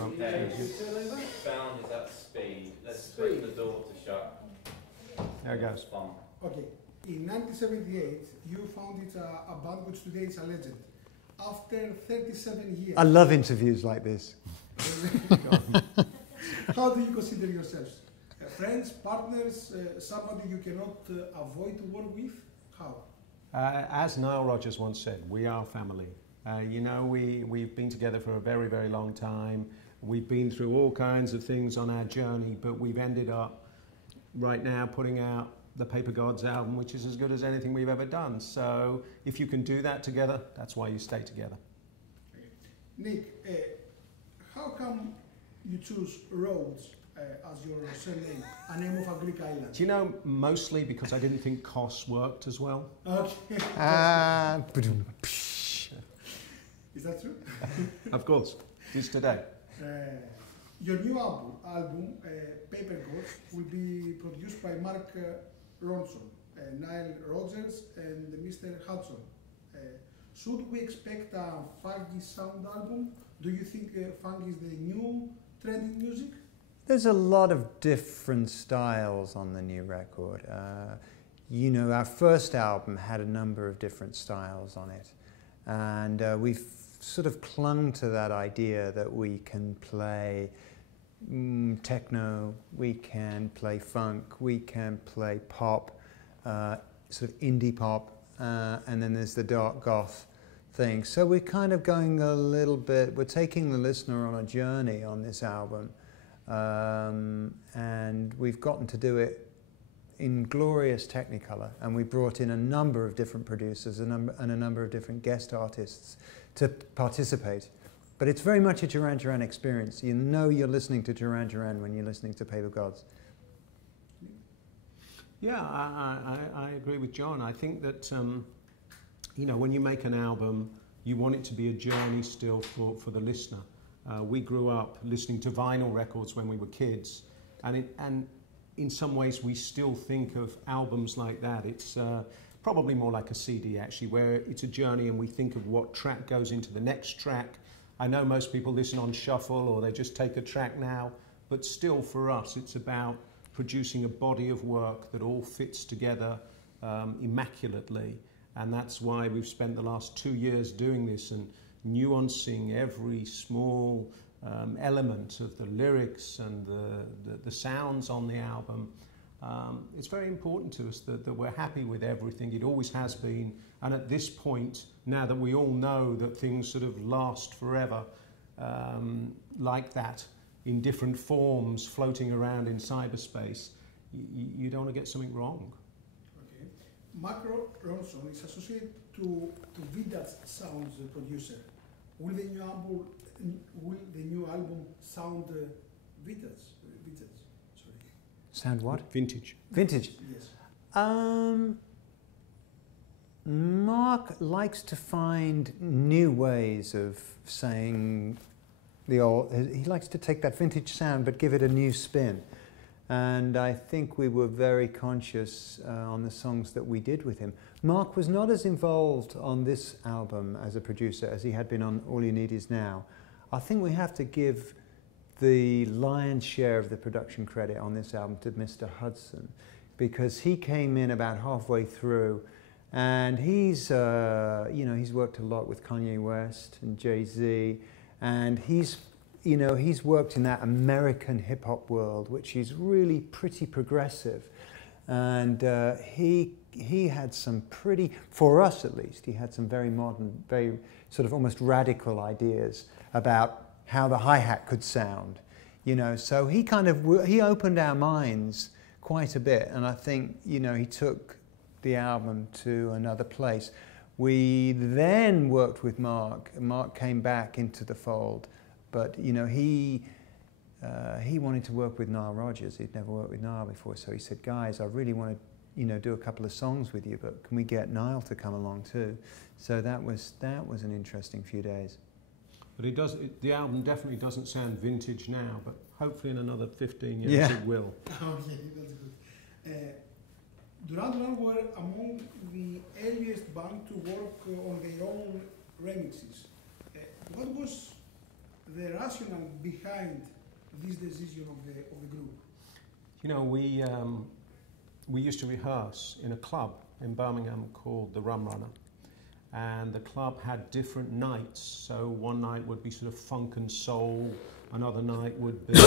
Okay, sound is at speed. Let's wait for the door to shut. There it goes. Okay, in 1978, you founded a band which today is a legend. After 37 years... I love interviews like this. How do you consider yourselves? Friends, partners, somebody you cannot avoid to work with? How? As Nile Rodgers once said, we are family. You know, we've been together for a very, very long time. We've been through all kinds of things on our journey, but we've ended up right now putting out the Paper Gods album, which is as good as anything we've ever done. So if you can do that together, that's why you stay together. Okay. Nick, how come you choose Rhodes as your surname, a name of a Greek island? Do you know, mostly because I didn't think Kos worked as well. Okay. Is that true? Of course, it is today. Your new album Paper Gods, will be produced by Mark Ronson, Nile Rodgers, and Mr. Hudson. Should we expect a funky sound album? Do you think funk is the new trending music? There's a lot of different styles on the new record. You know, our first album had a number of different styles on it. And we've sort of clung to that idea that we can play techno, we can play funk, we can play pop, sort of indie pop, and then there's the dark goth thing. So we're kind of going a little bit, we're taking the listener on a journey on this album, and we've gotten to do it in glorious Technicolor, and we brought in a number of different producers and a number of different guest artists to participate. But it's very much a Duran Duran experience. You know you're listening to Duran Duran when you're listening to Paper Gods. Yeah, I agree with John. I think that, you know, when you make an album, you want it to be a journey still for the listener. We grew up listening to vinyl records when we were kids, and in some ways we still think of albums like that. It's probably more like a CD actually, where it's a journey and we think of what track goes into the next track. I know most people listen on shuffle or they just take a track now, but still for us it's about producing a body of work that all fits together immaculately, and that's why we've spent the last 2 years doing this and nuancing every small element of the lyrics and the sounds on the album. It's very important to us that we're happy with everything. It always has been, and at this point, now that we all know that things sort of last forever like that, in different forms, floating around in cyberspace, you don't want to get something wrong. Okay. Mark Ronson is associated to Vintage Sounds producer. Will the new album sound vintage? Sorry. Sound what? Vintage. Vintage. Yes. Mark likes to find new ways of saying the old. He likes to take that vintage sound but give it a new spin. And I think we were very conscious on the songs that we did with him. Mark was not as involved on this album as a producer as he had been on All You Need Is Now. I think we have to give the lion's share of the production credit on this album to Mr. Hudson, because he came in about halfway through, and he's worked a lot with Kanye West and Jay-Z, and he's worked in that American hip-hop world, which is really pretty progressive. And he had some pretty, for us at least, he had some very modern, very sort of almost radical ideas about how the hi-hat could sound. You know, so he opened our minds quite a bit, and I think, you know, he took the album to another place. We then worked with Mark. Mark came back into the fold. But, you know, he wanted to work with Nile Rodgers. He'd never worked with Nile before, so he said, guys, I really want to, you know, do a couple of songs with you, but can we get Nile to come along too? So that was an interesting few days. But the album definitely doesn't sound vintage now, but hopefully in another 15 years it will. Okay, that's good. Duran Duran were among the earliest band to work on their own remixes. What was the rationale behind this decision of the group? You know, we used to rehearse in a club in Birmingham called the Rum Runner, and the club had different nights. So one night would be sort of funk and soul, another night would be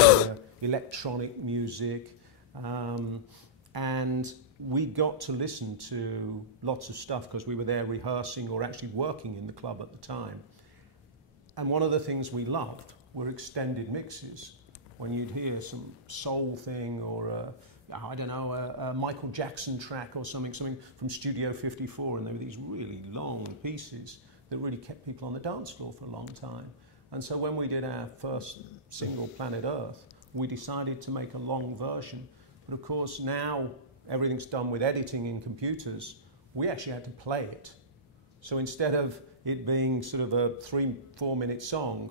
electronic music, and we got to listen to lots of stuff because we were there rehearsing or actually working in the club at the time. And one of the things we loved were extended mixes. When you'd hear some soul thing or a Michael Jackson track or something from Studio 54, and there were these really long pieces that really kept people on the dance floor for a long time. And so when we did our first single, Planet Earth, we decided to make a long version. But of course now everything's done with editing in computers. We actually had to play it. So instead of it being sort of a 3-4 minute song,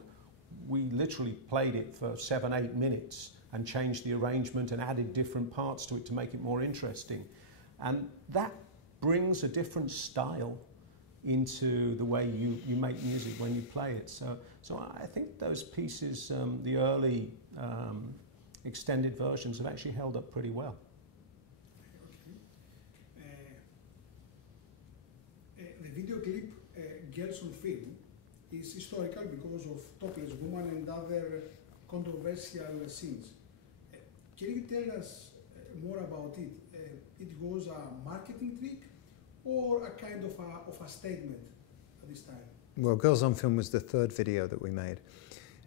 we literally played it for 7-8 minutes and changed the arrangement and added different parts to it to make it more interesting. And that brings a different style into the way you make music when you play it. So I think those pieces, the early extended versions, have actually held up pretty well. The video clip Girls on Film is historical because of topless woman and other controversial scenes. Can you tell us more about it? It was a marketing trick or a kind of a statement at this time? Well, Girls on Film was the third video that we made.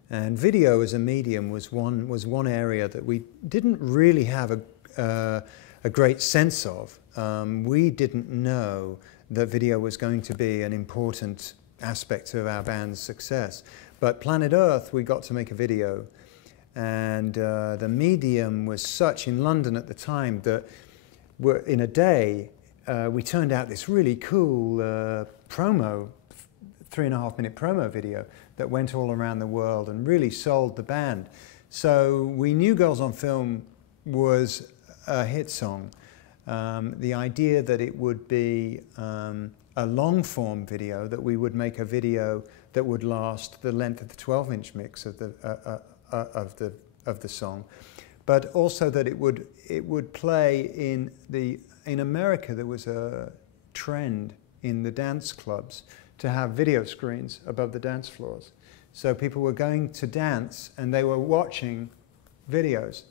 And video as a medium was one area that we didn't really have a great sense of. We didn't know that video was going to be an important aspect of our band's success. But Planet Earth, we got to make a video, and the medium was such in London at the time that in a day we turned out this really cool promo, 3.5-minute promo video that went all around the world and really sold the band. So we knew Girls on Film was a hit song. The idea that it would be a long-form video, that we would make a video that would last the length of the 12-inch mix of the song, but also that it would play in America. There was a trend in the dance clubs to have video screens above the dance floors, so people were going to dance and they were watching videos.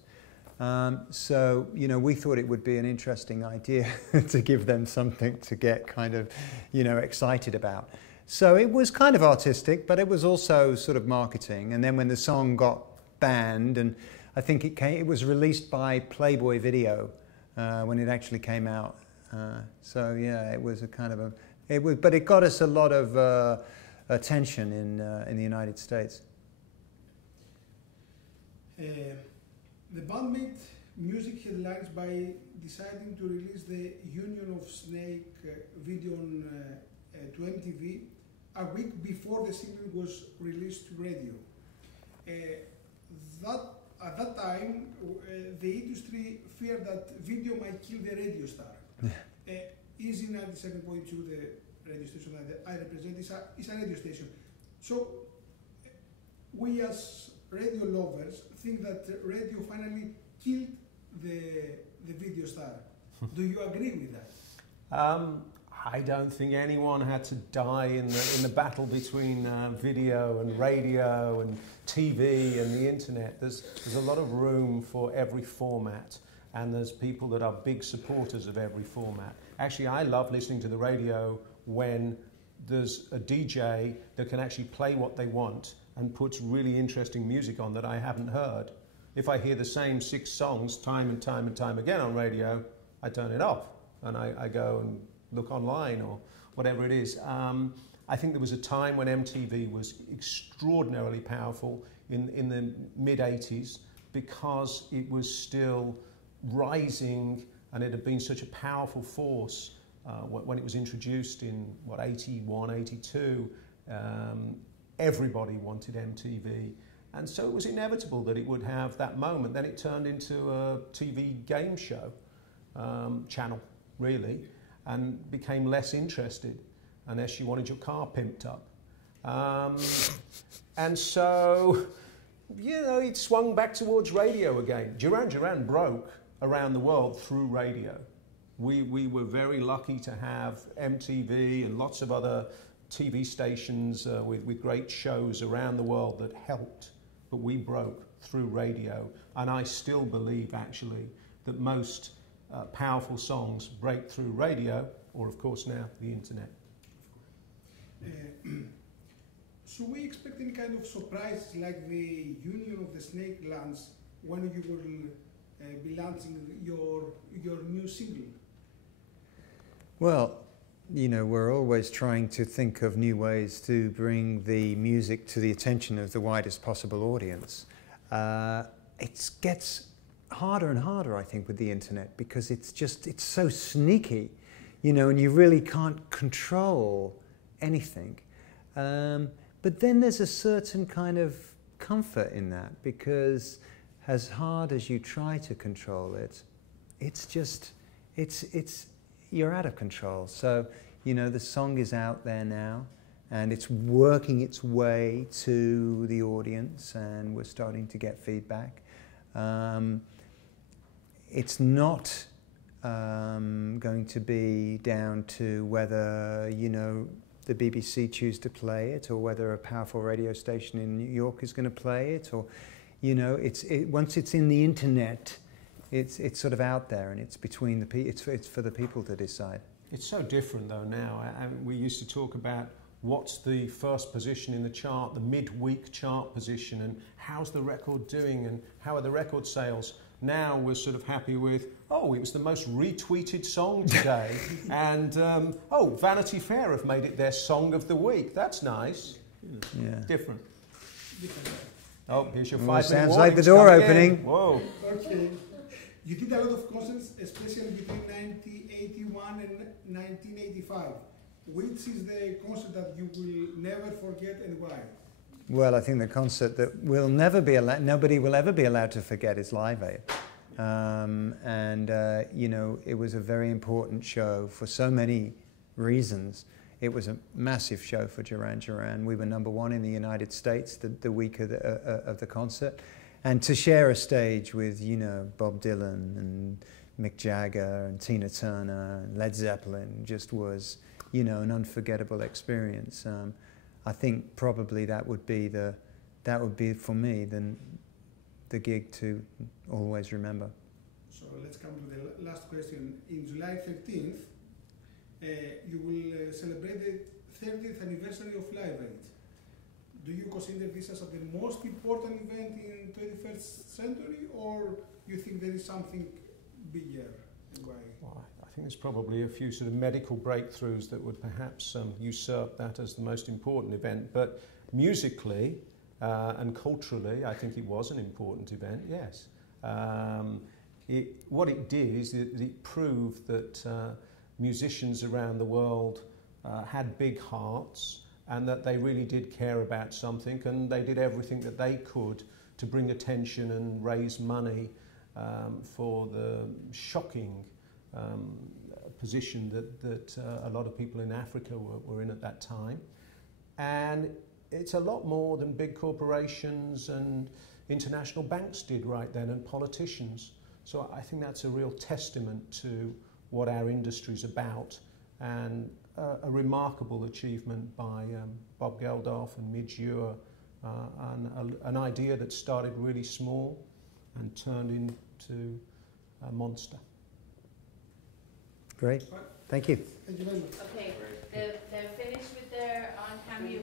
So, you know, we thought it would be an interesting idea to give them something to get kind of, you know, excited about. So it was kind of artistic, but it was also sort of marketing. And then when the song got banned, and I think it was released by Playboy Video when it actually came out. So yeah, it was a kind of but it got us a lot of attention in the United States. The band made music headlines by deciding to release the Union of Snake video to MTV a week before the single was released to radio. At that time, the industry feared that video might kill the radio star. Easy 97.2, the radio station that I represent, is a radio station. So we as radio lovers think that radio finally killed the video star. Do you agree with that? I don't think anyone had to die in the battle between video and radio and TV and the internet. There's a lot of room for every format, and there's people that are big supporters of every format. Actually, I love listening to the radio when there's a DJ that can actually play what they want and puts really interesting music on that I haven't heard. If I hear the same 6 songs time and time and time again on radio, I turn it off and I go and look online or whatever it is. I think there was a time when MTV was extraordinarily powerful in the mid-80s because it was still rising and it had been such a powerful force when it was introduced in, 81, 82. Everybody wanted MTV. And so it was inevitable that it would have that moment. Then it turned into a TV game show channel, really, and became less interested unless you wanted your car pimped up. And so, you know, it swung back towards radio again. Duran Duran broke around the world through radio. We were very lucky to have MTV and lots of other TV stations with great shows around the world that helped, but we broke through radio. And I still believe, actually, that most powerful songs break through radio, or of course now, the internet. Should we expect any kind of surprises like the Union of the Snake Lands when you will be launching your new single? Well, you know, we're always trying to think of new ways to bring the music to the attention of the widest possible audience. It gets harder and harder, I think, with the internet, because it's so sneaky, you know, and you really can't control anything. But then there's a certain kind of comfort in that, because as hard as you try to control it, you're out of control. So, you know, the song is out there now, and it's working its way to the audience, and we're starting to get feedback. It's not going to be down to whether, you know, the BBC choose to play it, or whether a powerful radio station in New York is going to play it, or, you know, once it's in the internet, it's sort of out there, and it's between the it's for the people to decide. It's so different though now. We used to talk about what's the first position in the chart, the midweek chart position, and how's the record doing, and how are the record sales. Now we're sort of happy with, oh, it was the most retweeted song today, and oh, Vanity Fair have made it their song of the week. That's nice. Yeah. Different. Oh, here's your 5 minute sounds warning. like the door opening. In. Whoa. Okay. You did a lot of concerts, especially between 1981 and 1985. Which is the concert that you will never forget, and why? Well, I think the concert that nobody will ever be allowed to forget is Live Aid. You know, it was a very important show for so many reasons. It was a massive show for Duran Duran. We were #1 in the United States the week of the concert. And to share a stage with, you know, Bob Dylan and Mick Jagger and Tina Turner and Led Zeppelin just was, you know, an unforgettable experience. I think probably that would be for me the gig to always remember. So let's come to the last question. In July 13th, you will celebrate the 30th anniversary of Live Aid. Do you consider this as the most important event in 21st century, or you think there is something bigger? And why? Well, I think there's probably a few sort of medical breakthroughs that would perhaps usurp that as the most important event. But musically and culturally, I think it was an important event, yes. What it did is it proved that musicians around the world had big hearts, and that they really did care about something, and they did everything that they could to bring attention and raise money for the shocking position that a lot of people in Africa were in at that time. And it's a lot more than big corporations and international banks did right then, and politicians. So I think that's a real testament to what our industry's about, and a remarkable achievement by Bob Geldof and Midge Ure, and an idea that started really small and turned into a monster. Great. Thank you. Thank you very much.